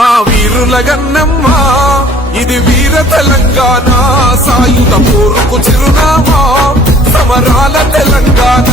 ఆ వీరుల గన్నమ్మ ఇది వీర తెలంగాణ, సాయుధ పోరుకు చిరునామా సమరాల తెలంగాణ.